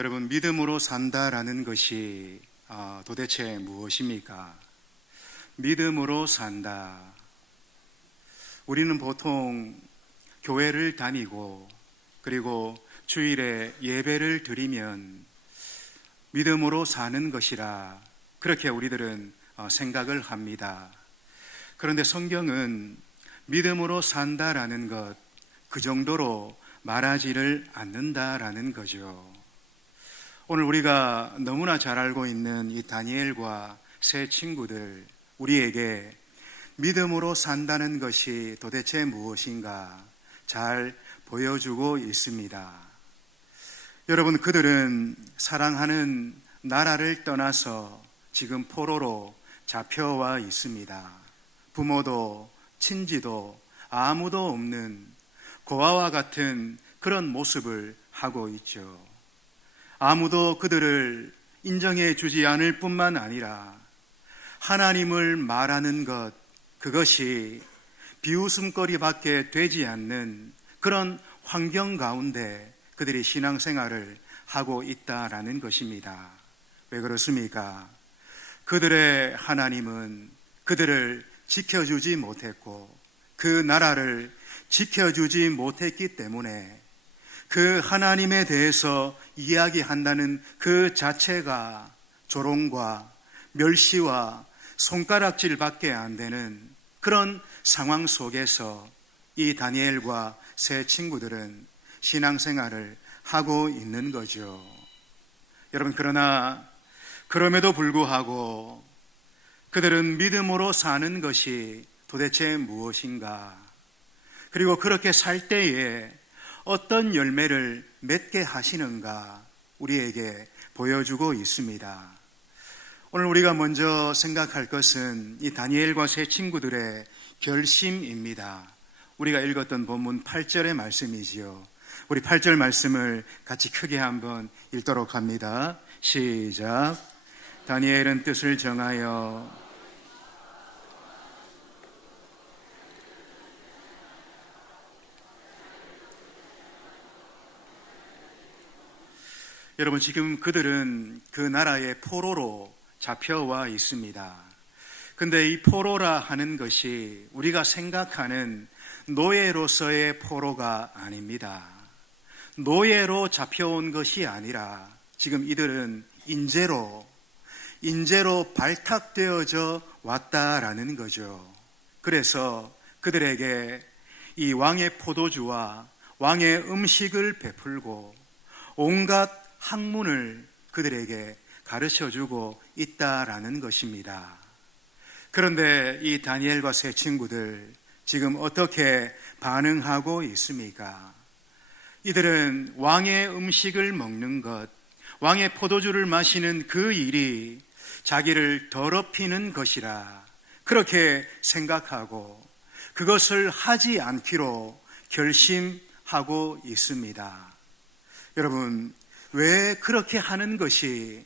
여러분, 믿음으로 산다라는 것이 도대체 무엇입니까? 믿음으로 산다. 우리는 보통 교회를 다니고 그리고 주일에 예배를 드리면 믿음으로 사는 것이라 그렇게 우리들은 생각을 합니다. 그런데 성경은 믿음으로 산다라는 것, 그 정도로 말하지를 않는다라는 거죠. 오늘 우리가 너무나 잘 알고 있는 이 다니엘과 세 친구들, 우리에게 믿음으로 산다는 것이 도대체 무엇인가 잘 보여주고 있습니다. 여러분, 그들은 사랑하는 나라를 떠나서 지금 포로로 잡혀와 있습니다. 부모도 친지도 아무도 없는 고아와 같은 그런 모습을 하고 있죠. 아무도 그들을 인정해 주지 않을 뿐만 아니라 하나님을 말하는 것, 그것이 비웃음거리밖에 되지 않는 그런 환경 가운데 그들이 신앙생활을 하고 있다라는 것입니다. 왜 그렇습니까? 그들의 하나님은 그들을 지켜주지 못했고 그 나라를 지켜주지 못했기 때문에 그 하나님에 대해서 이야기한다는 그 자체가 조롱과 멸시와 손가락질밖에 안 되는 그런 상황 속에서 이 다니엘과 세 친구들은 신앙생활을 하고 있는 거죠. 여러분, 그러나 그럼에도 불구하고 그들은 믿음으로 사는 것이 도대체 무엇인가? 그리고 그렇게 살 때에 어떤 열매를 맺게 하시는가 우리에게 보여주고 있습니다. 오늘 우리가 먼저 생각할 것은 이 다니엘과 세 친구들의 결심입니다. 우리가 읽었던 본문 8절의 말씀이지요. 우리 8절 말씀을 같이 크게 한번 읽도록 합니다. 시작. 다니엘은 뜻을 정하여 여러분, 지금 그들은 그 나라의 포로로 잡혀와 있습니다. 근데 이 포로라 하는 것이 우리가 생각하는 노예로서의 포로가 아닙니다. 노예로 잡혀온 것이 아니라 지금 이들은 인재로 발탁되어져 왔다라는 거죠. 그래서 그들에게 이 왕의 포도주와 왕의 음식을 베풀고 온갖 학문을 그들에게 가르쳐주고 있다라는 것입니다. 그런데 이 다니엘과 세 친구들 지금 어떻게 반응하고 있습니까? 이들은 왕의 음식을 먹는 것, 왕의 포도주를 마시는 그 일이 자기를 더럽히는 것이라 그렇게 생각하고 그것을 하지 않기로 결심하고 있습니다. 여러분, 왜 그렇게 하는 것이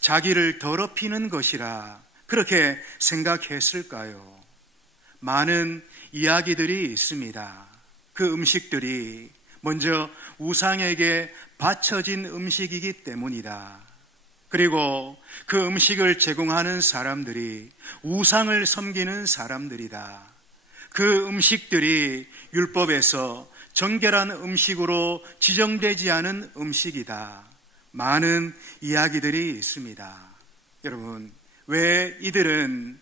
자기를 더럽히는 것이라 그렇게 생각했을까요? 많은 이야기들이 있습니다. 그 음식들이 먼저 우상에게 바쳐진 음식이기 때문이다. 그리고 그 음식을 제공하는 사람들이 우상을 섬기는 사람들이다. 그 음식들이 율법에서 정결한 음식으로 지정되지 않은 음식이다. 많은 이야기들이 있습니다. 여러분, 왜 이들은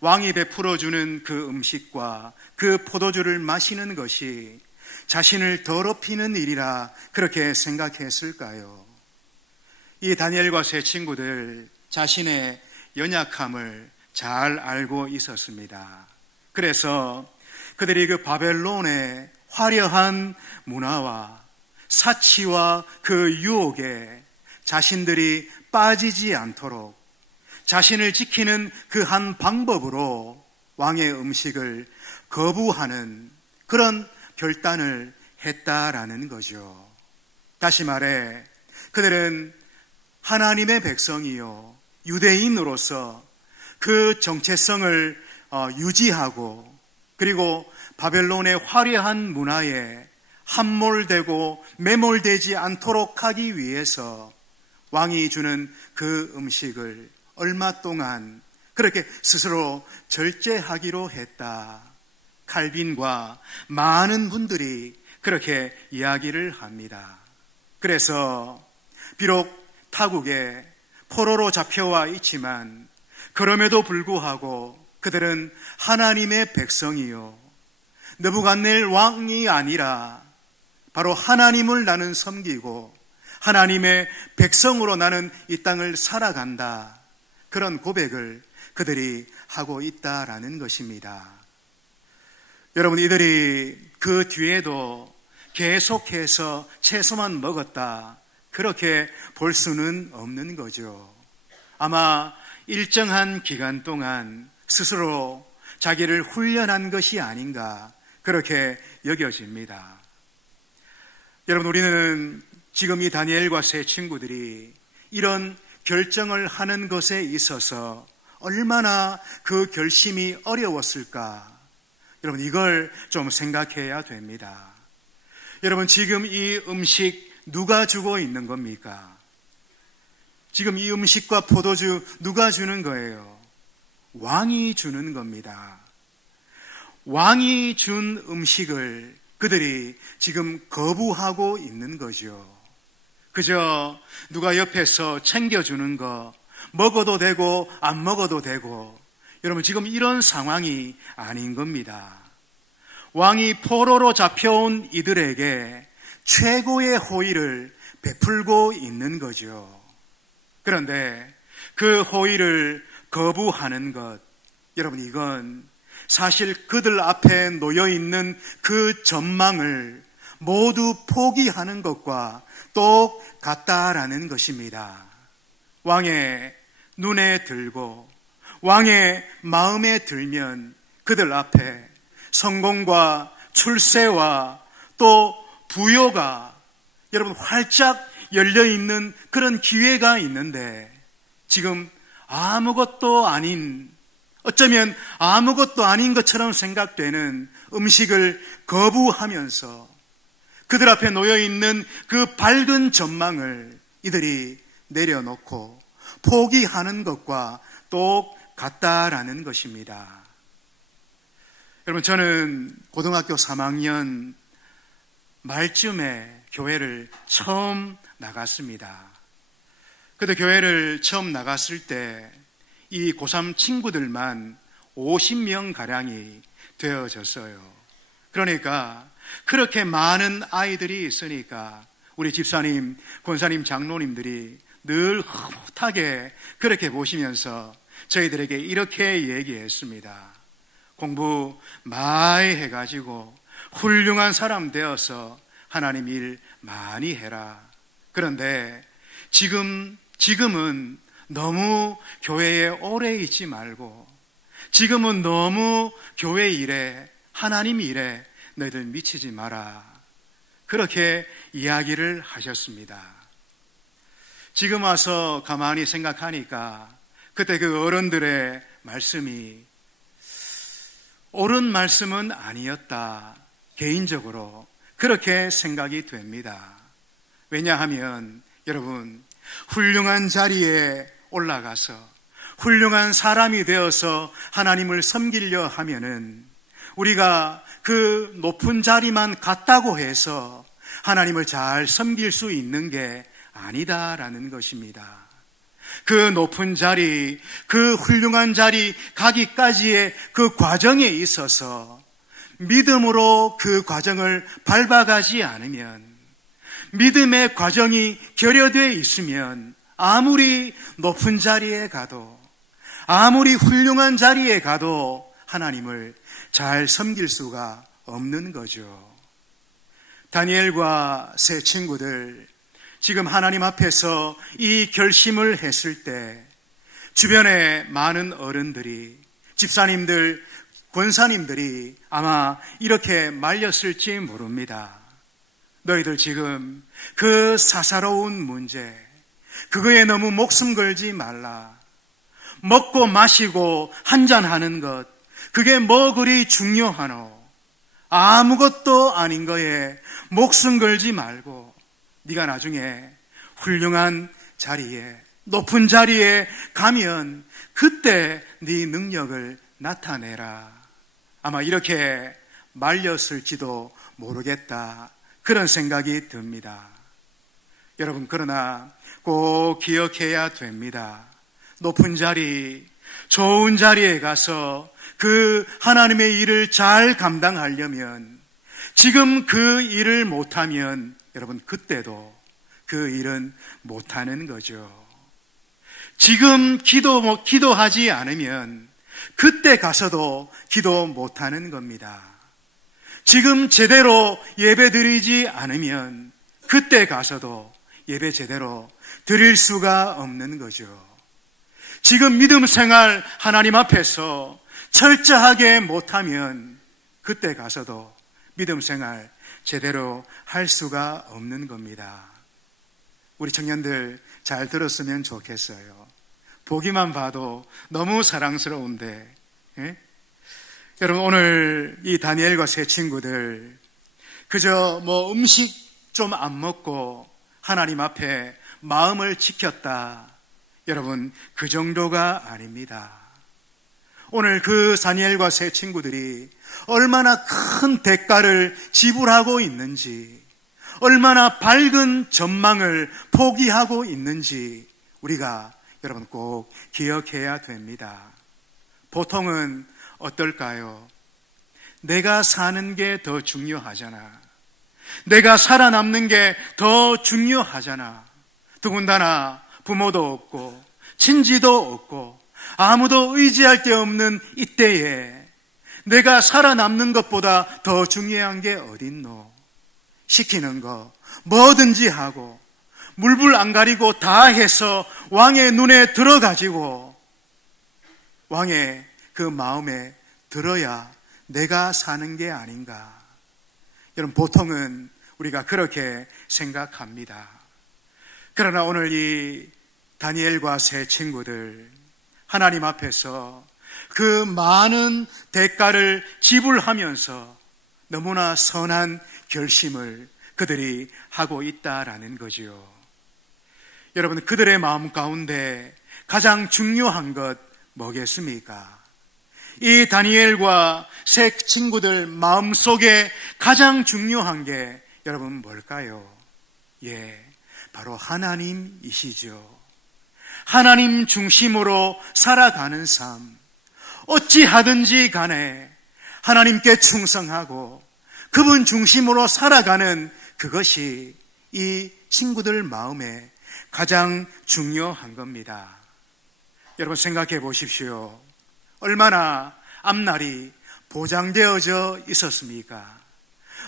왕이 베풀어주는 그 음식과 그 포도주를 마시는 것이 자신을 더럽히는 일이라 그렇게 생각했을까요? 이 다니엘과 세 친구들 자신의 연약함을 잘 알고 있었습니다. 그래서 그들이 그 바벨론의 화려한 문화와 사치와 그 유혹에 자신들이 빠지지 않도록 자신을 지키는 그 한 방법으로 왕의 음식을 거부하는 그런 결단을 했다라는 거죠. 다시 말해 그들은 하나님의 백성이요 유대인으로서 그 정체성을 유지하고 그리고 바벨론의 화려한 문화에 함몰되고 매몰되지 않도록 하기 위해서 왕이 주는 그 음식을 얼마 동안 그렇게 스스로 절제하기로 했다. 칼빈과 많은 분들이 그렇게 이야기를 합니다. 그래서 비록 타국에 포로로 잡혀와 있지만 그럼에도 불구하고 그들은 하나님의 백성이요, 느부갓네살 왕이 아니라 바로 하나님을 나는 섬기고 하나님의 백성으로 나는 이 땅을 살아간다, 그런 고백을 그들이 하고 있다라는 것입니다. 여러분, 이들이 그 뒤에도 계속해서 채소만 먹었다, 그렇게 볼 수는 없는 거죠. 아마 일정한 기간 동안 스스로 자기를 훈련한 것이 아닌가, 그렇게 여겨집니다. 여러분, 우리는 지금 이 다니엘과 세 친구들이 이런 결정을 하는 것에 있어서 얼마나 그 결심이 어려웠을까, 여러분, 이걸 좀 생각해야 됩니다. 여러분, 지금 이 음식 누가 주고 있는 겁니까? 지금 이 음식과 포도주 누가 주는 거예요? 왕이 주는 겁니다. 왕이 준 음식을 그들이 지금 거부하고 있는 거죠. 그저 누가 옆에서 챙겨주는 거, 먹어도 되고 안 먹어도 되고, 여러분, 지금 이런 상황이 아닌 겁니다. 왕이 포로로 잡혀온 이들에게 최고의 호의를 베풀고 있는 거죠. 그런데 그 호의를 거부하는 것, 여러분, 이건 사실 그들 앞에 놓여있는 그 전망을 모두 포기하는 것과 똑같다라는 것입니다. 왕의 눈에 들고 왕의 마음에 들면 그들 앞에 성공과 출세와 또 부요가 여러분 활짝 열려있는 그런 기회가 있는데, 지금 아무것도 아닌, 어쩌면 아무것도 아닌 것처럼 생각되는 음식을 거부하면서 그들 앞에 놓여있는 그 밝은 전망을 이들이 내려놓고 포기하는 것과 똑같다라는 것입니다. 여러분, 저는 고등학교 3학년 말쯤에 교회를 처음 나갔습니다. 그때 교회를 처음 나갔을 때 이 고3 친구들만 50명가량이 되어졌어요. 그러니까 그렇게 많은 아이들이 있으니까 우리 집사님, 권사님, 장로님들이 늘 흐뭇하게 그렇게 보시면서 저희들에게 이렇게 얘기했습니다. 공부 많이 해가지고 훌륭한 사람 되어서 하나님 일 많이 해라. 그런데 지금은 너무 교회에 오래 있지 말고, 지금은 너무 교회 일에, 하나님 일에 너희들 미치지 마라. 그렇게 이야기를 하셨습니다. 지금 와서 가만히 생각하니까 그때 그 어른들의 말씀이 옳은 말씀은 아니었다, 개인적으로 그렇게 생각이 됩니다. 왜냐하면 여러분, 훌륭한 자리에 올라가서 훌륭한 사람이 되어서 하나님을 섬기려 하면은 우리가 그 높은 자리만 갔다고 해서 하나님을 잘 섬길 수 있는 게 아니다라는 것입니다. 그 높은 자리, 그 훌륭한 자리 가기까지의 그 과정에 있어서 믿음으로 그 과정을 밟아가지 않으면, 믿음의 과정이 결여되어 있으면 아무리 높은 자리에 가도, 아무리 훌륭한 자리에 가도 하나님을 잘 섬길 수가 없는 거죠. 다니엘과 세 친구들, 지금 하나님 앞에서 이 결심을 했을 때 주변에 많은 어른들이, 집사님들, 권사님들이 아마 이렇게 말렸을지 모릅니다. 너희들 지금 그 사사로운 문제, 그거에 너무 목숨 걸지 말라. 먹고 마시고 한잔하는 것, 그게 뭐 그리 중요하노? 아무것도 아닌 거에 목숨 걸지 말고 네가 나중에 훌륭한 자리에, 높은 자리에 가면 그때 네 능력을 나타내라. 아마 이렇게 말렸을지도 모르겠다, 그런 생각이 듭니다. 여러분, 그러나 꼭 기억해야 됩니다. 높은 자리, 좋은 자리에 가서 그 하나님의 일을 잘 감당하려면, 지금 그 일을 못하면 여러분, 그때도 그 일은 못하는 거죠. 지금 기도하지 않으면 그때 가서도 기도 못하는 겁니다. 지금 제대로 예배 드리지 않으면 그때 가서도 예배 제대로 드릴 수가 없는 거죠. 지금 믿음 생활 하나님 앞에서 철저하게 못하면 그때 가서도 믿음 생활 제대로 할 수가 없는 겁니다. 우리 청년들 잘 들었으면 좋겠어요. 보기만 봐도 너무 사랑스러운데, 예? 여러분, 오늘 이 다니엘과 세 친구들 그저 음식 좀 안 먹고 하나님 앞에 마음을 지켰다, 여러분, 그 정도가 아닙니다. 오늘 그 다니엘과 세 친구들이 얼마나 큰 대가를 지불하고 있는지, 얼마나 밝은 전망을 포기하고 있는지 우리가 여러분 꼭 기억해야 됩니다. 보통은 어떨까요? 내가 사는 게 더 중요하잖아. 내가 살아남는 게 더 중요하잖아. 더군다나 부모도 없고 친지도 없고 아무도 의지할 데 없는 이때에 내가 살아남는 것보다 더 중요한 게 어딨노? 시키는 거 뭐든지 하고 물불 안 가리고 다 해서 왕의 눈에 들어가지고 왕의 그 마음에 들어야 내가 사는 게 아닌가. 여러분, 보통은 우리가 그렇게 생각합니다. 그러나 오늘 이 다니엘과 세 친구들 하나님 앞에서 그 많은 대가를 지불하면서 너무나 선한 결심을 그들이 하고 있다라는 거지요. 여러분, 그들의 마음 가운데 가장 중요한 것 뭐겠습니까? 이 다니엘과 세 친구들 마음속에 가장 중요한 게 여러분 뭘까요? 바로 하나님이시죠. 하나님 중심으로 살아가는 삶, 어찌하든지 간에 하나님께 충성하고 그분 중심으로 살아가는 그것이 이 친구들 마음에 가장 중요한 겁니다. 여러분, 생각해 보십시오. 얼마나 앞날이 보장되어져 있었습니까?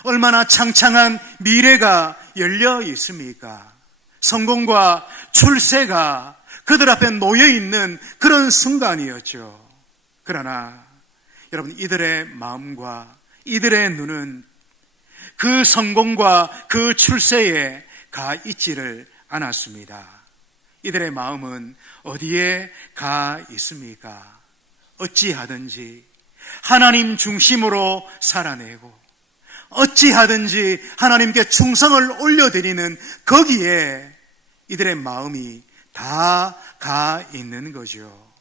얼마나 창창한 미래가 열려 있습니까? 성공과 출세가 그들 앞에 놓여 있는 그런 순간이었죠. 그러나 여러분, 이들의 마음과 이들의 눈은 그 성공과 그 출세에 가 있지를 않았습니다. 이들의 마음은 어디에 가 있습니까? 어찌하든지 하나님 중심으로 살아내고 어찌하든지 하나님께 충성을 올려드리는 거기에 이들의 마음이 다 가 있는 거죠.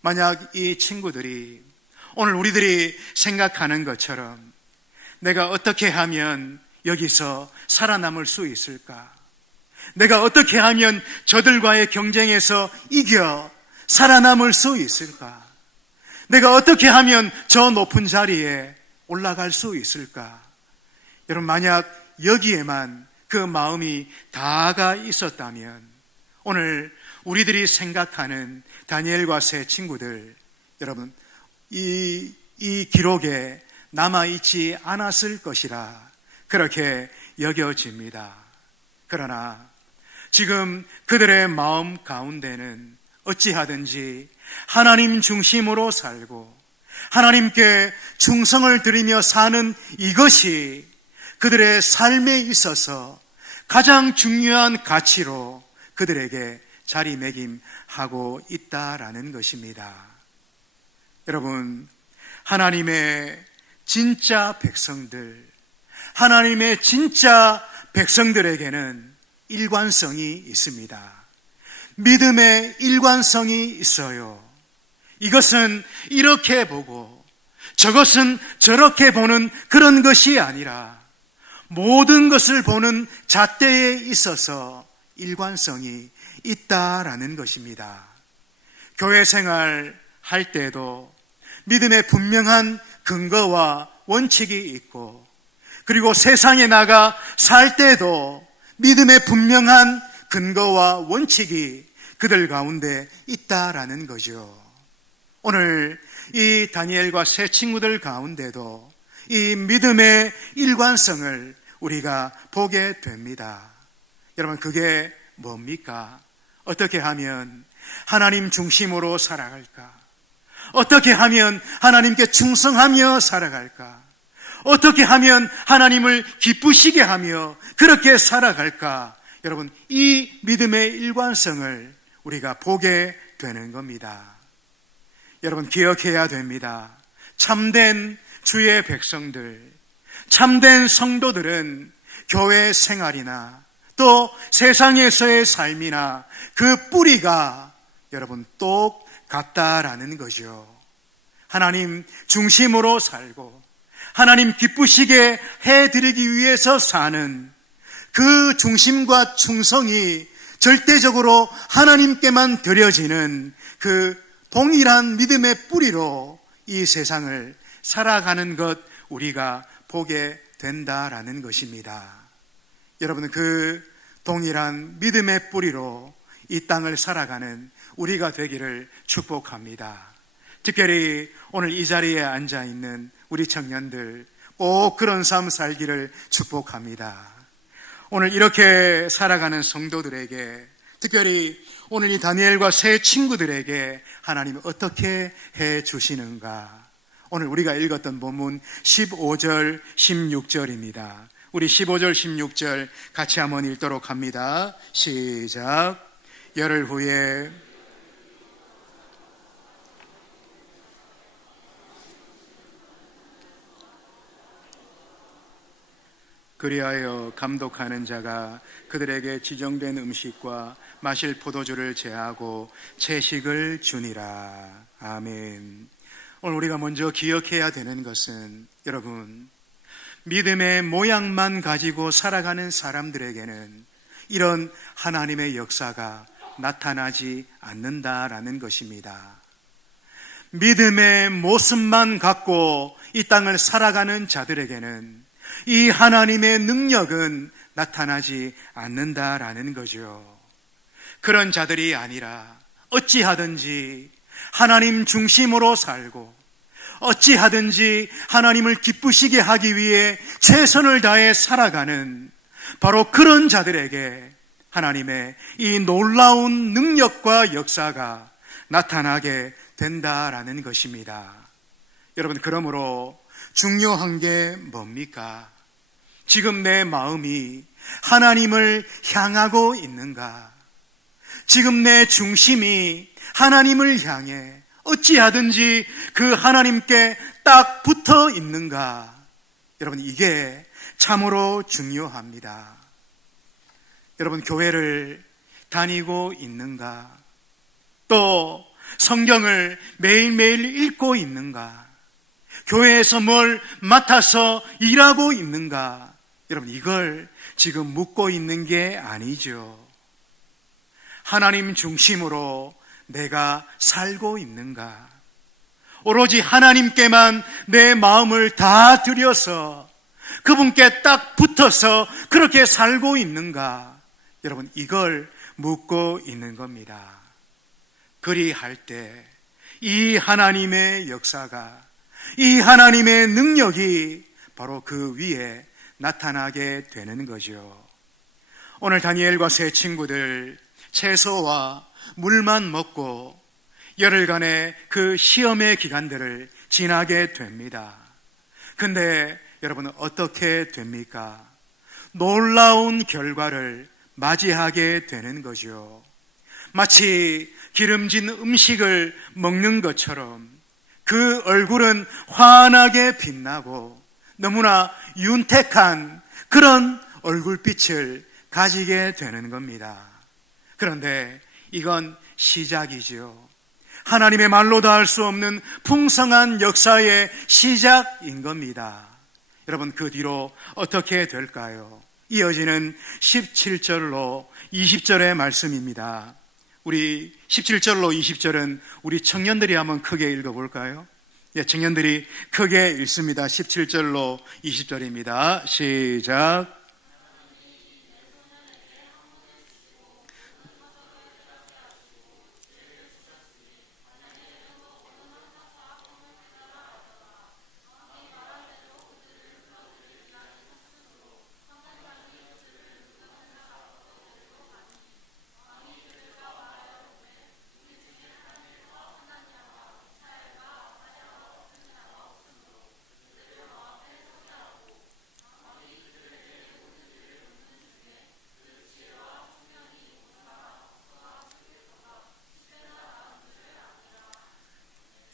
만약 이 친구들이 오늘 우리들이 생각하는 것처럼 내가 어떻게 하면 여기서 살아남을 수 있을까? 내가 어떻게 하면 저들과의 경쟁에서 이겨 살아남을 수 있을까? 내가 어떻게 하면 저 높은 자리에 올라갈 수 있을까? 여러분, 만약 여기에만 그 마음이 다가 있었다면 오늘 우리들이 생각하는 다니엘과 세 친구들, 여러분, 이 기록에 남아있지 않았을 것이라 그렇게 여겨집니다. 그러나 지금 그들의 마음 가운데는 어찌하든지 하나님 중심으로 살고 하나님께 충성을 드리며 사는 이것이 그들의 삶에 있어서 가장 중요한 가치로 그들에게 자리매김하고 있다라는 것입니다. 여러분, 하나님의 진짜 백성들, 하나님의 진짜 백성들에게는 일관성이 있습니다. 믿음의 일관성이 있어요. 이것은 이렇게 보고 저것은 저렇게 보는 그런 것이 아니라 모든 것을 보는 잣대에 있어서 일관성이 있다라는 것입니다. 교회 생활 할 때도 믿음의 분명한 근거와 원칙이 있고, 그리고 세상에 나가 살 때도 믿음의 분명한 근거와 원칙이 그들 가운데 있다라는 거죠. 오늘 이 다니엘과 세 친구들 가운데도 이 믿음의 일관성을 우리가 보게 됩니다. 여러분, 그게 뭡니까? 어떻게 하면 하나님 중심으로 살아갈까? 어떻게 하면 하나님께 충성하며 살아갈까? 어떻게 하면 하나님을 기쁘시게 하며 그렇게 살아갈까? 여러분, 이 믿음의 일관성을 우리가 보게 되는 겁니다. 여러분, 기억해야 됩니다. 참된 주의 백성들, 참된 성도들은 교회 생활이나 또 세상에서의 삶이나 그 뿌리가 여러분 똑같다라는 거죠. 하나님 중심으로 살고 하나님 기쁘시게 해드리기 위해서 사는 그 중심과 충성이 절대적으로 하나님께만 드려지는 그 동일한 믿음의 뿌리로 이 세상을 살아가는 것 우리가 보게 된다라는 것입니다. 여러분, 그 동일한 믿음의 뿌리로 이 땅을 살아가는 우리가 되기를 축복합니다. 특별히 오늘 이 자리에 앉아 있는 우리 청년들 꼭 그런 삶 살기를 축복합니다. 오늘 이렇게 살아가는 성도들에게, 특별히 오늘 이 다니엘과 세 친구들에게 하나님이 어떻게 해 주시는가? 오늘 우리가 읽었던 본문 15절, 16절입니다. 우리 15절, 16절 같이 한번 읽도록 합니다. 시작. 열흘 후에 그리하여 감독하는 자가 그들에게 지정된 음식과 마실 포도주를 제하고 채식을 주니라. 아멘. 오늘 우리가 먼저 기억해야 되는 것은, 여러분, 믿음의 모양만 가지고 살아가는 사람들에게는 이런 하나님의 역사가 나타나지 않는다라는 것입니다. 믿음의 모습만 갖고 이 땅을 살아가는 자들에게는 이 하나님의 능력은 나타나지 않는다라는 거죠. 그런 자들이 아니라 어찌하든지 하나님 중심으로 살고 어찌하든지 하나님을 기쁘시게 하기 위해 최선을 다해 살아가는 바로 그런 자들에게 하나님의 이 놀라운 능력과 역사가 나타나게 된다라는 것입니다. 여러분, 그러므로 중요한 게 뭡니까? 지금 내 마음이 하나님을 향하고 있는가? 지금 내 중심이 하나님을 향해 어찌하든지 그 하나님께 딱 붙어 있는가? 여러분, 이게 참으로 중요합니다. 여러분, 교회를 다니고 있는가? 또 성경을 매일매일 읽고 있는가? 교회에서 뭘 맡아서 일하고 있는가? 여러분, 이걸 지금 묻고 있는 게 아니죠. 하나님 중심으로 내가 살고 있는가? 오로지 하나님께만 내 마음을 다 들여서 그분께 딱 붙어서 그렇게 살고 있는가? 여러분, 이걸 묻고 있는 겁니다. 그리할 때 이 하나님의 역사가, 이 하나님의 능력이 바로 그 위에 나타나게 되는 거죠. 오늘 다니엘과 세 친구들 채소와 물만 먹고 열흘간의 그 시험의 기간들을 지나게 됩니다. 근데 여러분은 어떻게 됩니까? 놀라운 결과를 맞이하게 되는 거죠. 마치 기름진 음식을 먹는 것처럼 그 얼굴은 환하게 빛나고 너무나 윤택한 그런 얼굴빛을 가지게 되는 겁니다. 그런데 이건 시작이지요. 하나님의 말로 다 할 수 없는 풍성한 역사의 시작인 겁니다. 여러분, 그 뒤로 어떻게 될까요? 이어지는 17절로 20절의 말씀입니다. 우리 17절로 20절은 우리 청년들이 한번 크게 읽어볼까요? 예, 청년들이 크게 읽습니다. 17절로 20절입니다. 시작.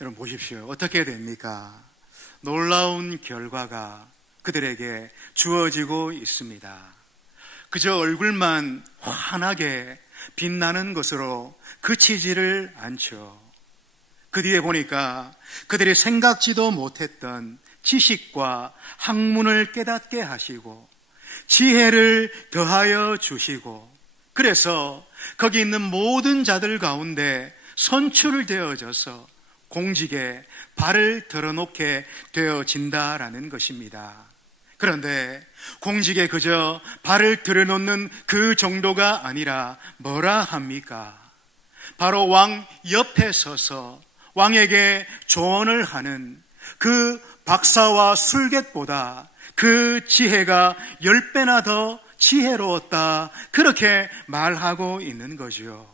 여러분 보십시오. 어떻게 됩니까? 놀라운 결과가 그들에게 주어지고 있습니다. 그저 얼굴만 환하게 빛나는 것으로 그치지를 않죠. 그 뒤에 보니까 그들이 생각지도 못했던 지식과 학문을 깨닫게 하시고 지혜를 더하여 주시고, 그래서 거기 있는 모든 자들 가운데 선출되어져서 공직에 발을 들어놓게 되어진다라는 것입니다. 그런데 공직에 그저 발을 들어놓는 그 정도가 아니라 뭐라 합니까? 바로 왕 옆에 서서 왕에게 조언을 하는 그 박사와 술객보다 그 지혜가 10배나 더 지혜로웠다, 그렇게 말하고 있는 거죠.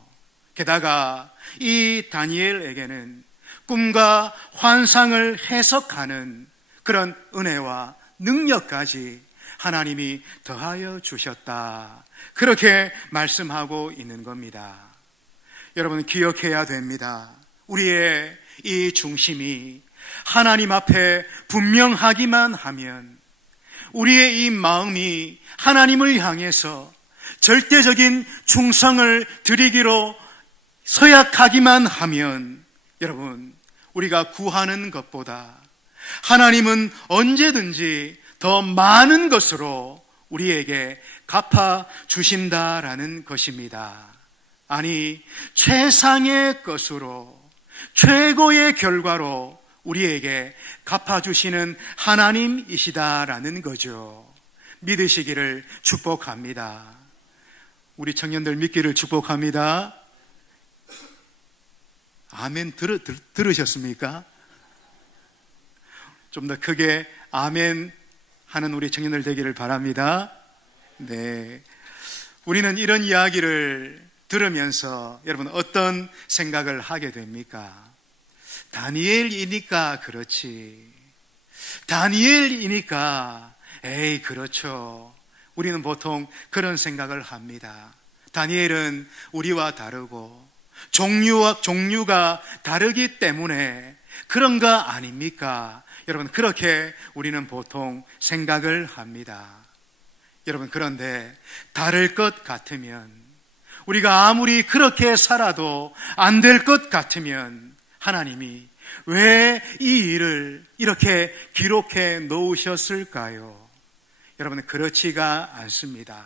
게다가 이 다니엘에게는 꿈과 환상을 해석하는 그런 은혜와 능력까지 하나님이 더하여 주셨다, 그렇게 말씀하고 있는 겁니다. 여러분 기억해야 됩니다. 우리의 이 중심이 하나님 앞에 분명하기만 하면, 우리의 이 마음이 하나님을 향해서 절대적인 충성을 드리기로 서약하기만 하면, 여러분, 우리가 구하는 것보다 하나님은 언제든지 더 많은 것으로 우리에게 갚아 주신다라는 것입니다. 아니, 최상의 것으로, 최고의 결과로 우리에게 갚아주시는 하나님이시다라는 거죠. 믿으시기를 축복합니다. 우리 청년들 믿기를 축복합니다. 아멘. 들으셨습니까? 좀 더 크게 아멘 하는 우리 청년들 되기를 바랍니다. 네. 우리는 이런 이야기를 들으면서 여러분 어떤 생각을 하게 됩니까? 다니엘이니까 그렇지, 다니엘이니까 에이 그렇죠. 우리는 보통 그런 생각을 합니다. 다니엘은 우리와 다르고 종류가 다르기 때문에 그런 거 아닙니까? 여러분, 그렇게 우리는 보통 생각을 합니다. 여러분, 그런데 다를 것 같으면, 우리가 아무리 그렇게 살아도 안 될 것 같으면 하나님이 왜 이 일을 이렇게 기록해 놓으셨을까요? 여러분, 그렇지가 않습니다.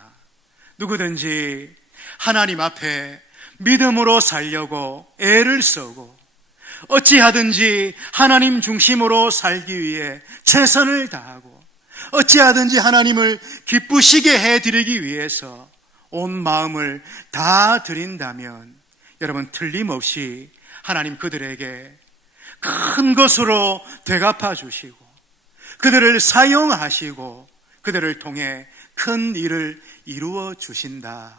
누구든지 하나님 앞에 믿음으로 살려고 애를 쓰고 어찌하든지 하나님 중심으로 살기 위해 최선을 다하고 어찌하든지 하나님을 기쁘시게 해드리기 위해서 온 마음을 다 드린다면, 여러분 틀림없이 하나님 그들에게 큰 것으로 되갚아 주시고 그들을 사용하시고 그들을 통해 큰 일을 이루어 주신다.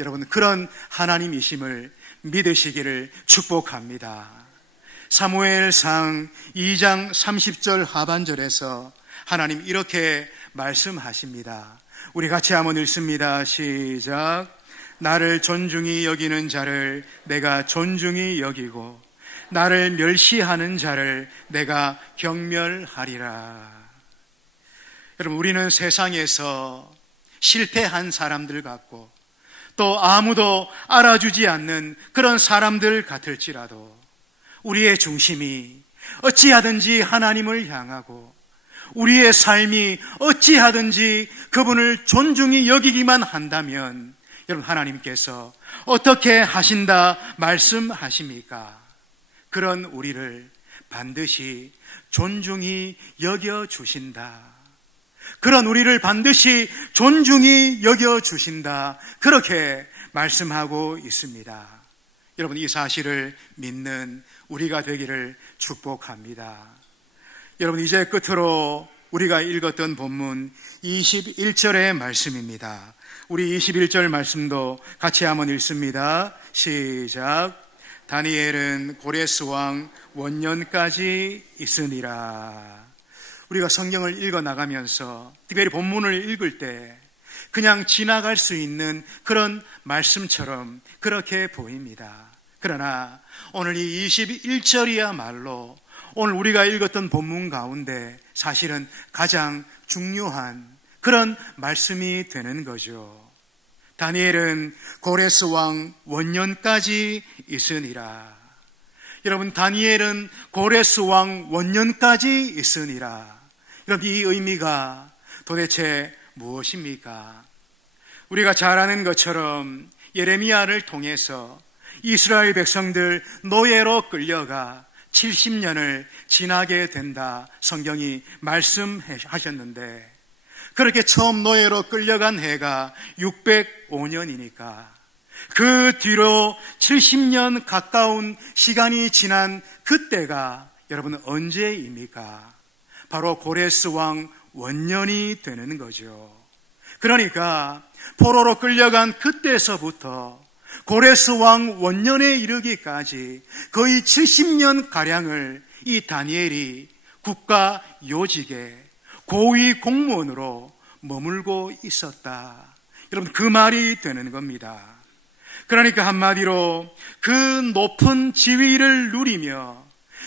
여러분, 그런 하나님이심을 믿으시기를 축복합니다. 사무엘상 2장 30절 하반절에서 하나님 이렇게 말씀하십니다. 우리 같이 한번 읽습니다. 시작. 나를 존중히 여기는 자를 내가 존중히 여기고 나를 멸시하는 자를 내가 경멸하리라. 여러분, 우리는 세상에서 실패한 사람들 같고 또 아무도 알아주지 않는 그런 사람들 같을지라도 우리의 중심이 어찌하든지 하나님을 향하고 우리의 삶이 어찌하든지 그분을 존중히 여기기만 한다면 여러분, 하나님께서 어떻게 하신다 말씀하십니까? 그런 우리를 반드시 존중히 여겨주신다. 그런 우리를 반드시 존중히 여겨주신다. 그렇게 말씀하고 있습니다. 여러분, 이 사실을 믿는 우리가 되기를 축복합니다. 여러분, 이제 끝으로 우리가 읽었던 본문 21절의 말씀입니다. 우리 21절 말씀도 같이 한번 읽습니다. 시작. 다니엘은 고레스 왕 원년까지 있으니라. 우리가 성경을 읽어 나가면서 특별히 본문을 읽을 때 그냥 지나갈 수 있는 그런 말씀처럼 그렇게 보입니다. 그러나 오늘 이 21절이야말로 오늘 우리가 읽었던 본문 가운데 사실은 가장 중요한 그런 말씀이 되는 거죠. 다니엘은 고레스 왕 원년까지 있으니라. 여러분, 다니엘은 고레스 왕 원년까지 있으니라. 여러분, 이 의미가 도대체 무엇입니까? 우리가 잘 아는 것처럼 예레미야를 통해서 이스라엘 백성들 노예로 끌려가 70년을 지나게 된다 성경이 말씀하셨는데, 그렇게 처음 노예로 끌려간 해가 605년이니까 그 뒤로 70년 가까운 시간이 지난 그때가 여러분 언제입니까? 바로 고레스 왕 원년이 되는 거죠. 그러니까 포로로 끌려간 그때서부터 고레스 왕 원년에 이르기까지 거의 70년 가량을 이 다니엘이 국가 요직에 고위 공무원으로 머물고 있었다. 여러분, 그 말이 되는 겁니다. 그러니까 한마디로 그 높은 지위를 누리며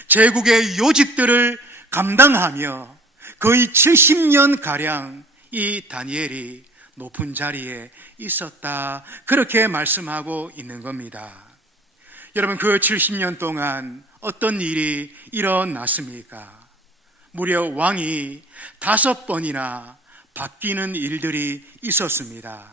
제국의 요직들을 감당하며 거의 70년 가량 이 다니엘이 높은 자리에 있었다. 그렇게 말씀하고 있는 겁니다. 여러분, 그 70년 동안 어떤 일이 일어났습니까? 무려 왕이 5번이나 바뀌는 일들이 있었습니다.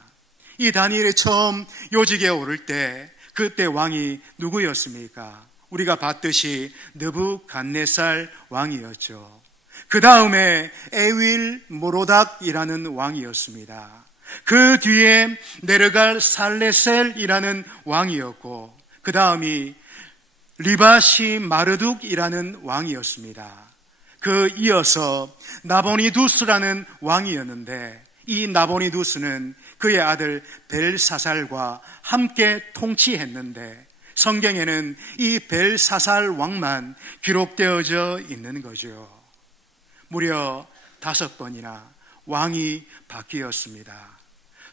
이 다니엘이 처음 요직에 오를 때 그때 왕이 누구였습니까? 우리가 봤듯이 느부갓네살 왕이었죠. 그 다음에 에윌 모로닥이라는 왕이었습니다. 그 뒤에 네르갈 살레셀이라는 왕이었고, 그 다음이 리바시 마르둑이라는 왕이었습니다. 그 이어서 나보니두스라는 왕이었는데, 이 나보니두스는 그의 아들 벨사살과 함께 통치했는데 성경에는 이 벨사살 왕만 기록되어져 있는 거죠. 무려 5번이나 왕이 바뀌었습니다.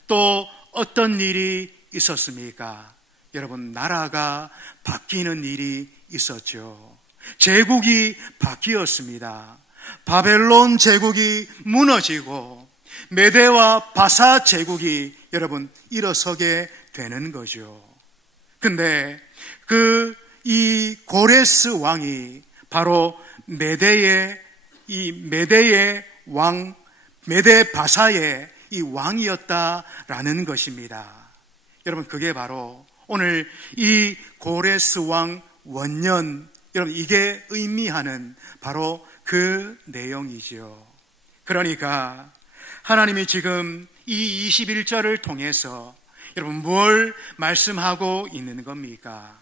또 어떤 일이 있었습니까? 여러분, 나라가 바뀌는 일이 있었죠. 제국이 바뀌었습니다. 바벨론 제국이 무너지고 메대와 바사 제국이 여러분 일어서게 되는 거죠. 근데 이 고레스 왕이 바로 메대의 왕, 메대 바사의 이 왕이었다라는 것입니다. 여러분, 그게 바로 오늘 이 고레스 왕 원년, 여러분, 이게 의미하는 바로 그 내용이죠. 그러니까 하나님이 지금 이 21절을 통해서 여러분 뭘 말씀하고 있는 겁니까?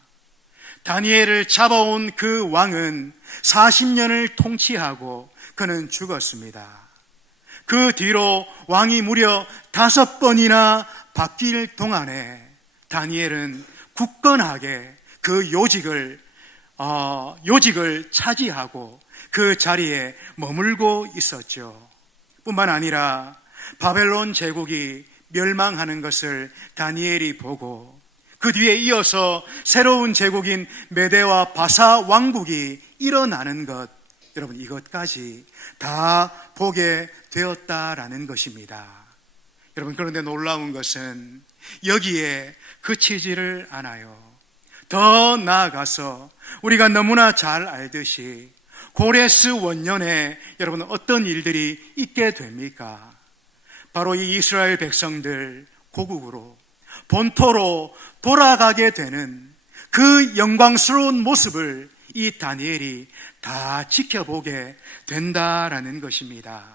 다니엘을 잡아온 그 왕은 40년을 통치하고 그는 죽었습니다. 그 뒤로 왕이 무려 5번이나 바뀔 동안에 다니엘은 굳건하게 그 요직을 차지하고 그 자리에 머물고 있었죠. 뿐만 아니라 바벨론 제국이 멸망하는 것을 다니엘이 보고 그 뒤에 이어서 새로운 제국인 메대와 바사 왕국이 일어나는 것, 여러분 이것까지 다 보게 되었다라는 것입니다. 여러분, 그런데 놀라운 것은 여기에 그치지를 않아요. 더 나아가서 우리가 너무나 잘 알듯이 고레스 원년에 여러분 어떤 일들이 있게 됩니까? 바로 이 이스라엘 백성들 고국으로 본토로 돌아가게 되는 그 영광스러운 모습을 이 다니엘이 다 지켜보게 된다라는 것입니다.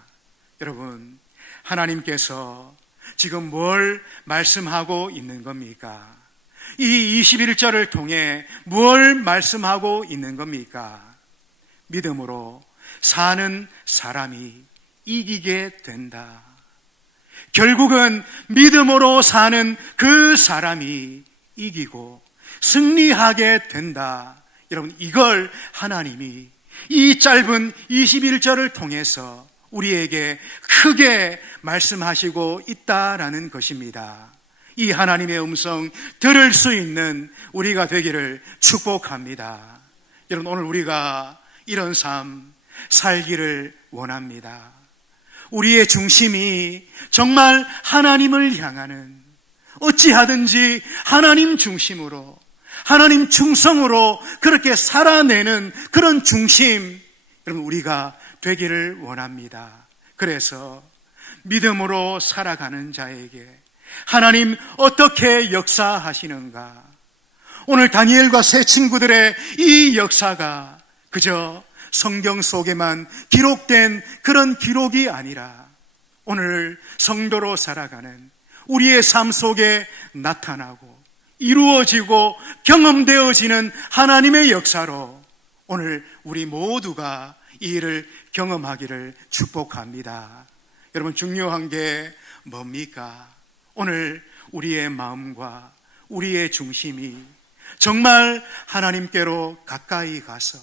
여러분, 하나님께서 지금 뭘 말씀하고 있는 겁니까? 이 21절을 통해 뭘 말씀하고 있는 겁니까? 믿음으로 사는 사람이 이기게 된다. 결국은 믿음으로 사는 그 사람이 이기고 승리하게 된다. 여러분, 이걸 하나님이 이 짧은 21절을 통해서 우리에게 크게 말씀하시고 있다라는 것입니다. 이 하나님의 음성 들을 수 있는 우리가 되기를 축복합니다. 여러분, 오늘 우리가 이런 삶 살기를 원합니다. 우리의 중심이 정말 하나님을 향하는, 어찌하든지 하나님 중심으로, 하나님 충성으로 그렇게 살아내는 그런 중심, 여러분, 우리가 되기를 원합니다. 그래서 믿음으로 살아가는 자에게 하나님 어떻게 역사하시는가? 오늘 다니엘과 세 친구들의 이 역사가 그저 성경 속에만 기록된 그런 기록이 아니라 오늘 성도로 살아가는 우리의 삶 속에 나타나고 이루어지고 경험되어지는 하나님의 역사로 오늘 우리 모두가 이 일을 경험하기를 축복합니다. 여러분, 중요한 게 뭡니까? 오늘 우리의 마음과 우리의 중심이 정말 하나님께로 가까이 가서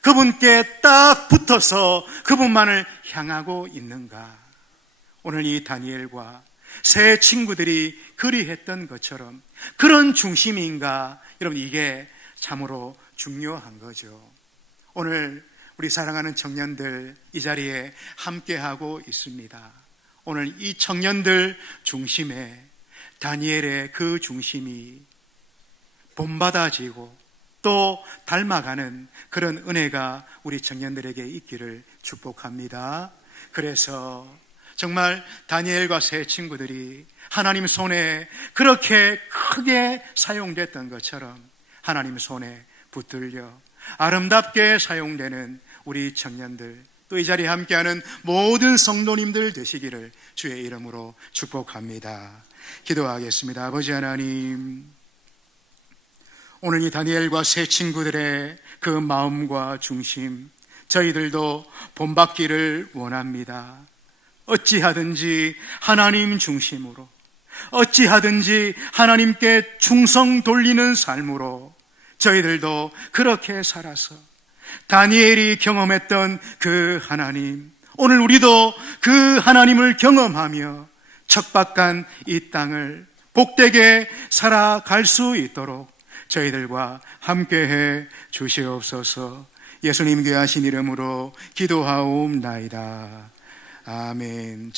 그분께 딱 붙어서 그분만을 향하고 있는가? 오늘 이 다니엘과 세 친구들이 그리했던 것처럼 그런 중심인가? 여러분, 이게 참으로 중요한 거죠. 오늘 우리 사랑하는 청년들 이 자리에 함께하고 있습니다. 오늘 이 청년들 중심에 다니엘의 그 중심이 본받아지고 또 닮아가는 그런 은혜가 우리 청년들에게 있기를 축복합니다. 그래서 정말 다니엘과 세 친구들이 하나님 손에 그렇게 크게 사용됐던 것처럼 하나님 손에 붙들려 아름답게 사용되는 우리 청년들, 또 이 자리에 함께하는 모든 성도님들 되시기를 주의 이름으로 축복합니다. 기도하겠습니다. 아버지 하나님, 오늘 이 다니엘과 세 친구들의 그 마음과 중심, 저희들도 본받기를 원합니다. 어찌하든지 하나님 중심으로, 어찌하든지 하나님께 충성 돌리는 삶으로 저희들도 그렇게 살아서 다니엘이 경험했던 그 하나님, 오늘 우리도 그 하나님을 경험하며 척박한 이 땅을 복되게 살아갈 수 있도록 저희들과 함께해 주시옵소서. 예수님 귀하신 이름으로 기도하옵나이다. 아멘.